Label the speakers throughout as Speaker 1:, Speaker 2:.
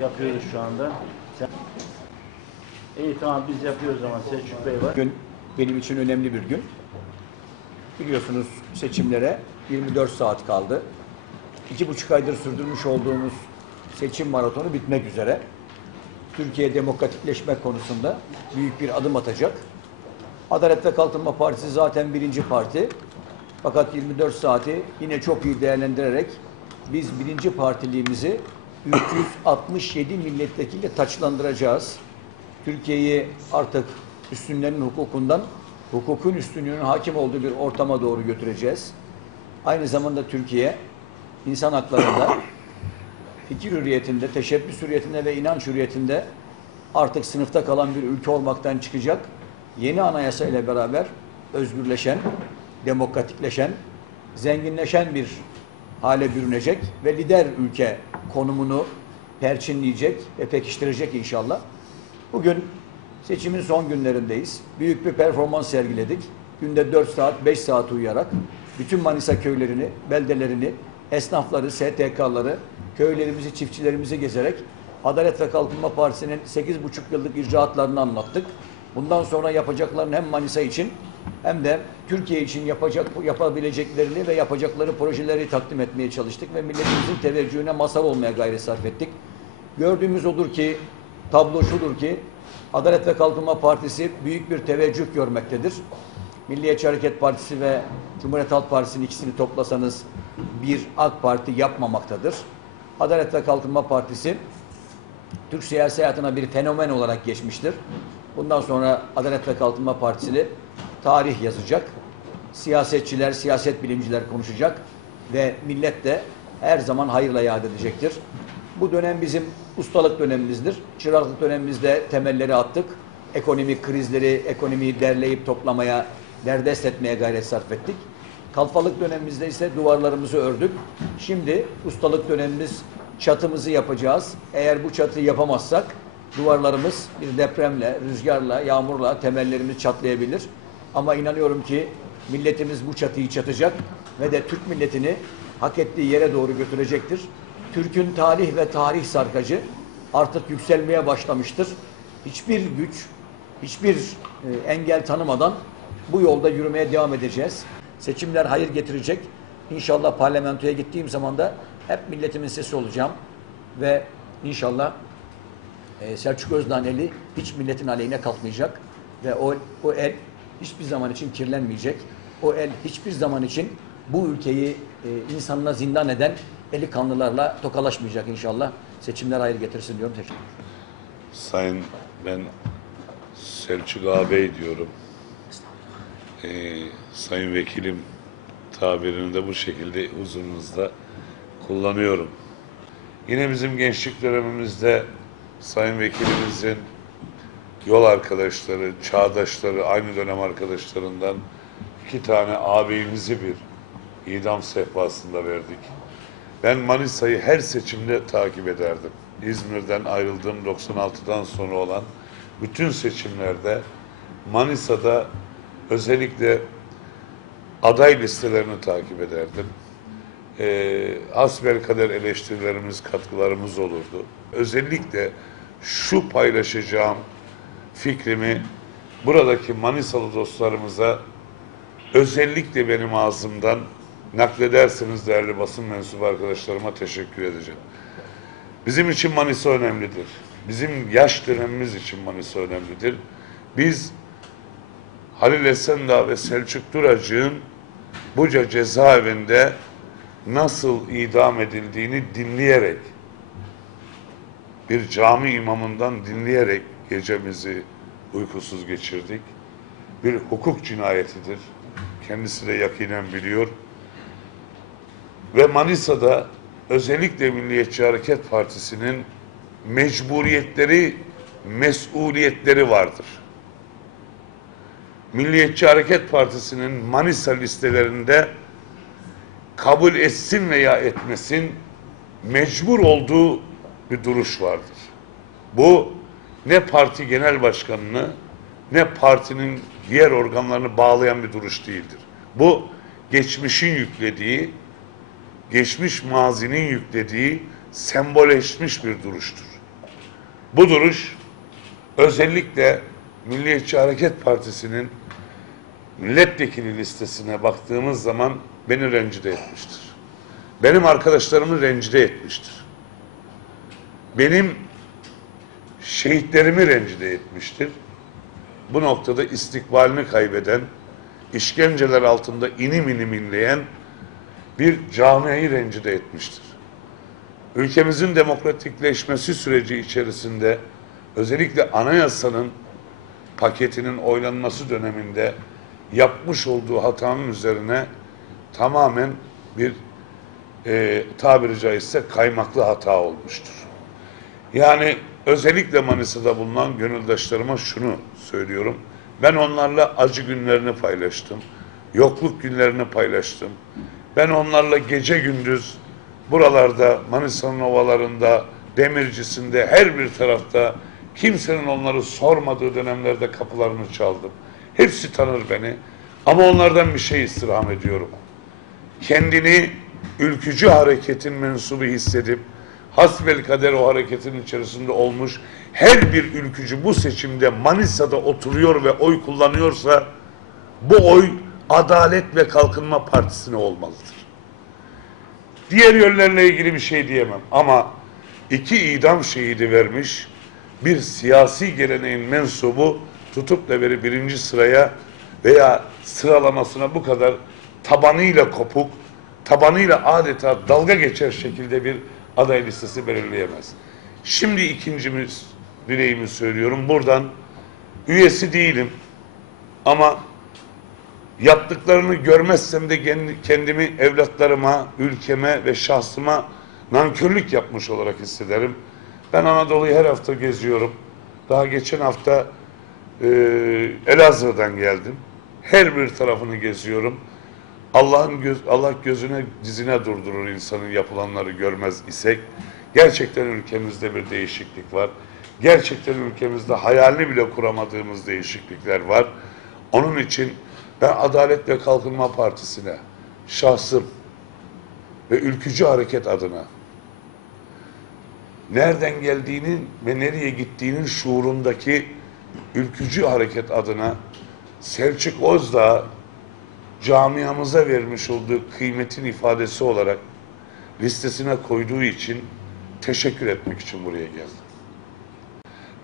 Speaker 1: yapıyoruz şu anda. Sen... İyi tamam biz yapıyoruz ama Selçuk Bey var.
Speaker 2: Bugün benim için önemli bir gün. Biliyorsunuz seçimlere 24 saat kaldı. İki buçuk aydır sürdürmüş olduğumuz seçim maratonu bitmek üzere. Türkiye demokratikleşme konusunda büyük bir adım atacak. Adalet ve Kalkınma Partisi zaten birinci parti. Fakat 24 saati yine çok iyi değerlendirerek biz birinci partiliğimizi 367 milletvekiliyle taçlandıracağız. Türkiye'yi artık üstünlerin hukukundan hukukun üstünlüğünün hakim olduğu bir ortama doğru götüreceğiz. Aynı zamanda Türkiye insan haklarında, fikir hürriyetinde, teşebbüs hürriyetinde ve inanç hürriyetinde artık sınıfta kalan bir ülke olmaktan çıkacak. Yeni anayasa ile beraber özgürleşen, demokratikleşen, zenginleşen bir hale bürünecek ve lider ülke konumunu perçinleyecek ve pekiştirecek inşallah. Bugün seçimin son günlerindeyiz. Büyük bir performans sergiledik. Günde 4 saat, 5 saat uyuyarak bütün Manisa köylerini, beldelerini, esnafları, STK'ları, köylerimizi, çiftçilerimizi gezerek Adalet ve Kalkınma Partisi'nin 8,5 yıllık icraatlarını anlattık. Bundan sonra yapacaklarını hem Manisa için hem de Türkiye için yapacak yapabileceklerini ve yapacakları projeleri takdim etmeye çalıştık ve milletimizin teveccühüne masal olmaya gayret sarf ettik. Gördüğümüz odur ki tablo şudur ki Adalet ve Kalkınma Partisi büyük bir teveccüh görmektedir. Milliyetçi Hareket Partisi ve Cumhuriyet Halk Partisi'nin ikisini toplasanız bir AK Parti yapmamaktadır. Adalet ve Kalkınma Partisi Türk siyasi hayatına bir fenomen olarak geçmiştir. Bundan sonra Adalet ve Kalkınma Partisi'ni tarih yazacak. Siyasetçiler, siyaset bilimciler konuşacak ve millet de her zaman hayırla yad edecektir. Bu dönem bizim ustalık dönemimizdir. Çıraklık dönemimizde temelleri attık. Ekonomik krizleri, ekonomiyi derleyip toplamaya, derdest etmeye gayret sarf ettik. Kalfalık dönemimizde ise duvarlarımızı ördük. Şimdi ustalık dönemimiz çatımızı yapacağız. Eğer bu çatıyı yapamazsak duvarlarımız bir depremle, rüzgarla, yağmurla temellerimiz çatlayabilir. Ama inanıyorum ki milletimiz bu çatıyı çatacak ve de Türk milletini hak ettiği yere doğru götürecektir. Türk'ün talih ve tarih sarkacı artık yükselmeye başlamıştır. Hiçbir güç, hiçbir e, engel tanımadan bu yolda yürümeye devam edeceğiz. Seçimler hayır getirecek. İnşallah parlamentoya gittiğim zaman da hep milletimin sesi olacağım ve inşallah e, Selçuk Özdağ'ın eli hiç milletin aleyhine kalkmayacak ve o, o el hiçbir zaman için kirlenmeyecek. O el hiçbir zaman için bu ülkeyi e, insanına zindan eden eli kanlılarla tokalaşmayacak inşallah. Seçimler hayır getirsin diyorum. Teşekkür ederim.
Speaker 3: Sayın ben Selçuk ağabey diyorum. Ee, sayın vekilim tabirini de bu şekilde huzurunuzda kullanıyorum. Yine bizim gençlik dönemimizde sayın vekilimizin yol arkadaşları, çağdaşları, aynı dönem arkadaşlarından iki tane ağabeyimizi bir idam sehpasında verdik. Ben Manisa'yı her seçimde takip ederdim. İzmir'den ayrıldığım 96'dan sonra olan bütün seçimlerde Manisa'da özellikle aday listelerini takip ederdim. Ee, asbelkader eleştirilerimiz, katkılarımız olurdu. Özellikle şu paylaşacağım fikrimi buradaki Manisalı dostlarımıza özellikle benim ağzımdan naklederseniz değerli basın mensubu arkadaşlarıma teşekkür edeceğim. Bizim için Manisa önemlidir. Bizim yaş dönemimiz için Manisa önemlidir. Biz Halil Esendağ ve Selçuk Duracık'ın Buca cezaevinde nasıl idam edildiğini dinleyerek bir cami imamından dinleyerek gecemizi uykusuz geçirdik. Bir hukuk cinayetidir. Kendisi de yakinen biliyor. Ve Manisa'da özellikle Milliyetçi Hareket Partisi'nin mecburiyetleri, mesuliyetleri vardır. Milliyetçi Hareket Partisi'nin Manisa listelerinde kabul etsin veya etmesin mecbur olduğu bir duruş vardır. Bu ne parti genel başkanını ne partinin diğer organlarını bağlayan bir duruş değildir. Bu geçmişin yüklediği, geçmiş mazinin yüklediği sembolleşmiş bir duruştur. Bu duruş özellikle Milliyetçi Hareket Partisi'nin milletvekili listesine baktığımız zaman beni rencide etmiştir. Benim arkadaşlarımı rencide etmiştir. Benim şehitlerimi rencide etmiştir. Bu noktada istikbalini kaybeden, işkenceler altında inim inim inleyen bir camiayı rencide etmiştir. Ülkemizin demokratikleşmesi süreci içerisinde özellikle anayasanın paketinin oylanması döneminde yapmış olduğu hatanın üzerine tamamen bir e, tabiri caizse kaymaklı hata olmuştur. Yani özellikle Manisa'da bulunan gönüldaşlarıma şunu söylüyorum. Ben onlarla acı günlerini paylaştım. Yokluk günlerini paylaştım. Ben onlarla gece gündüz buralarda, Manisa'nın ovalarında, Demircisinde, her bir tarafta kimsenin onları sormadığı dönemlerde kapılarını çaldım. Hepsi tanır beni. Ama onlardan bir şey istirham ediyorum. Kendini ülkücü hareketin mensubu hissedip hasbel kader o hareketin içerisinde olmuş her bir ülkücü bu seçimde Manisa'da oturuyor ve oy kullanıyorsa bu oy Adalet ve Kalkınma Partisi'ne olmalıdır. Diğer yönlerle ilgili bir şey diyemem ama iki idam şehidi vermiş bir siyasi geleneğin mensubu tutup da beri birinci sıraya veya sıralamasına bu kadar tabanıyla kopuk, tabanıyla adeta dalga geçer şekilde bir aday listesi belirleyemez. Şimdi ikincimiz dileğimi söylüyorum. Buradan üyesi değilim ama yaptıklarını görmezsem de kendi- kendimi evlatlarıma, ülkeme ve şahsıma nankörlük yapmış olarak hissederim. Ben Anadolu'yu her hafta geziyorum. Daha geçen hafta e, Elazığ'dan geldim. Her bir tarafını geziyorum. Allah'ın göz, Allah gözüne dizine durdurur insanın yapılanları görmez isek. Gerçekten ülkemizde bir değişiklik var. Gerçekten ülkemizde hayalini bile kuramadığımız değişiklikler var. Onun için ben Adalet ve Kalkınma Partisi'ne şahsım ve ülkücü hareket adına nereden geldiğinin ve nereye gittiğinin şuurundaki ülkücü hareket adına Selçuk Özdağ camiamıza vermiş olduğu kıymetin ifadesi olarak listesine koyduğu için teşekkür etmek için buraya geldim.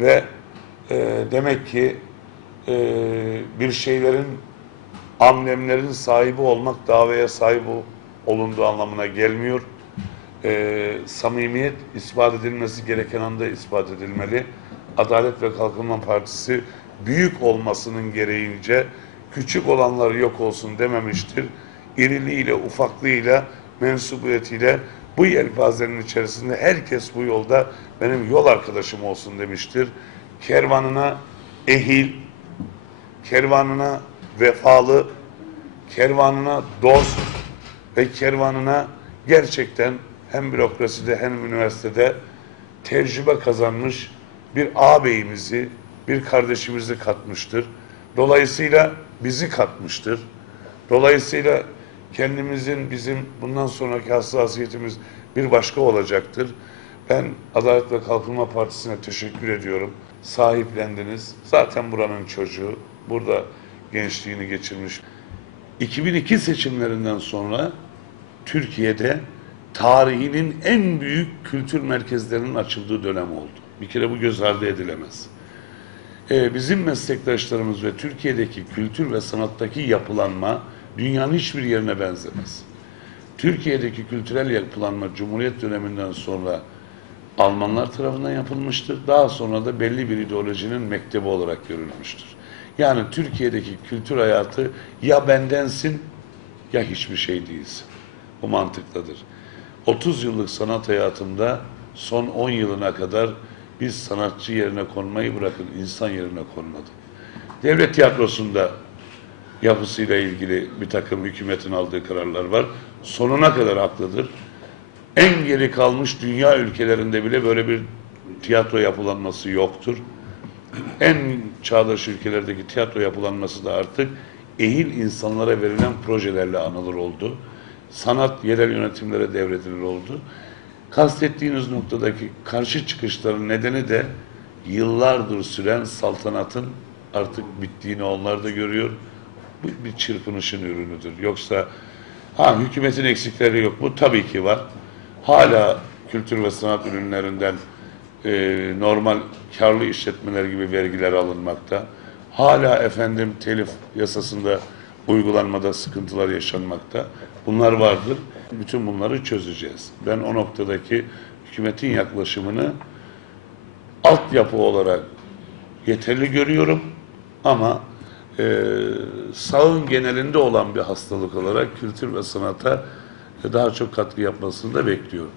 Speaker 3: Ve e, demek ki e, bir şeylerin amblemlerin sahibi olmak davaya sahip ol- olunduğu anlamına gelmiyor. E, samimiyet ispat edilmesi gereken anda ispat edilmeli. Adalet ve Kalkınma Partisi büyük olmasının gereğince küçük olanlar yok olsun dememiştir. İriliğiyle, ufaklığıyla, mensubiyetiyle bu yelpazenin içerisinde herkes bu yolda benim yol arkadaşım olsun demiştir. Kervanına ehil, kervanına vefalı, kervanına dost ve kervanına gerçekten hem bürokraside hem üniversitede tecrübe kazanmış bir ağabeyimizi, bir kardeşimizi katmıştır. Dolayısıyla bizi katmıştır. Dolayısıyla kendimizin, bizim bundan sonraki hassasiyetimiz bir başka olacaktır. Ben Adalet ve Kalkınma Partisi'ne teşekkür ediyorum. Sahiplendiniz. Zaten buranın çocuğu. Burada gençliğini geçirmiş. 2002 seçimlerinden sonra Türkiye'de tarihinin en büyük kültür merkezlerinin açıldığı dönem oldu. Bir kere bu göz ardı edilemez. Ee, bizim meslektaşlarımız ve Türkiye'deki kültür ve sanattaki yapılanma dünyanın hiçbir yerine benzemez. Türkiye'deki kültürel yapılanma Cumhuriyet döneminden sonra Almanlar tarafından yapılmıştır. Daha sonra da belli bir ideolojinin mektebi olarak görülmüştür. Yani Türkiye'deki kültür hayatı ya bendensin ya hiçbir şey değilsin. Bu mantıklıdır. 30 yıllık sanat hayatımda son 10 yılına kadar biz sanatçı yerine konmayı bırakın insan yerine konmadık. Devlet tiyatrosunda yapısıyla ilgili bir takım hükümetin aldığı kararlar var. Sonuna kadar haklıdır. En geri kalmış dünya ülkelerinde bile böyle bir tiyatro yapılanması yoktur. En çağdaş ülkelerdeki tiyatro yapılanması da artık ehil insanlara verilen projelerle anılır oldu. Sanat yerel yönetimlere devredilir oldu. Kastettiğiniz noktadaki karşı çıkışların nedeni de yıllardır süren saltanatın artık bittiğini onlar da görüyor. Bu bir çırpınışın ürünüdür. Yoksa ha hükümetin eksikleri yok mu? Tabii ki var. Hala kültür ve sanat ürünlerinden e, normal karlı işletmeler gibi vergiler alınmakta. Hala efendim telif yasasında uygulanmada sıkıntılar yaşanmakta. Bunlar vardır. Bütün bunları çözeceğiz. Ben o noktadaki hükümetin yaklaşımını altyapı olarak yeterli görüyorum ama e, sağın genelinde olan bir hastalık olarak kültür ve sanata daha çok katkı yapmasını da bekliyorum.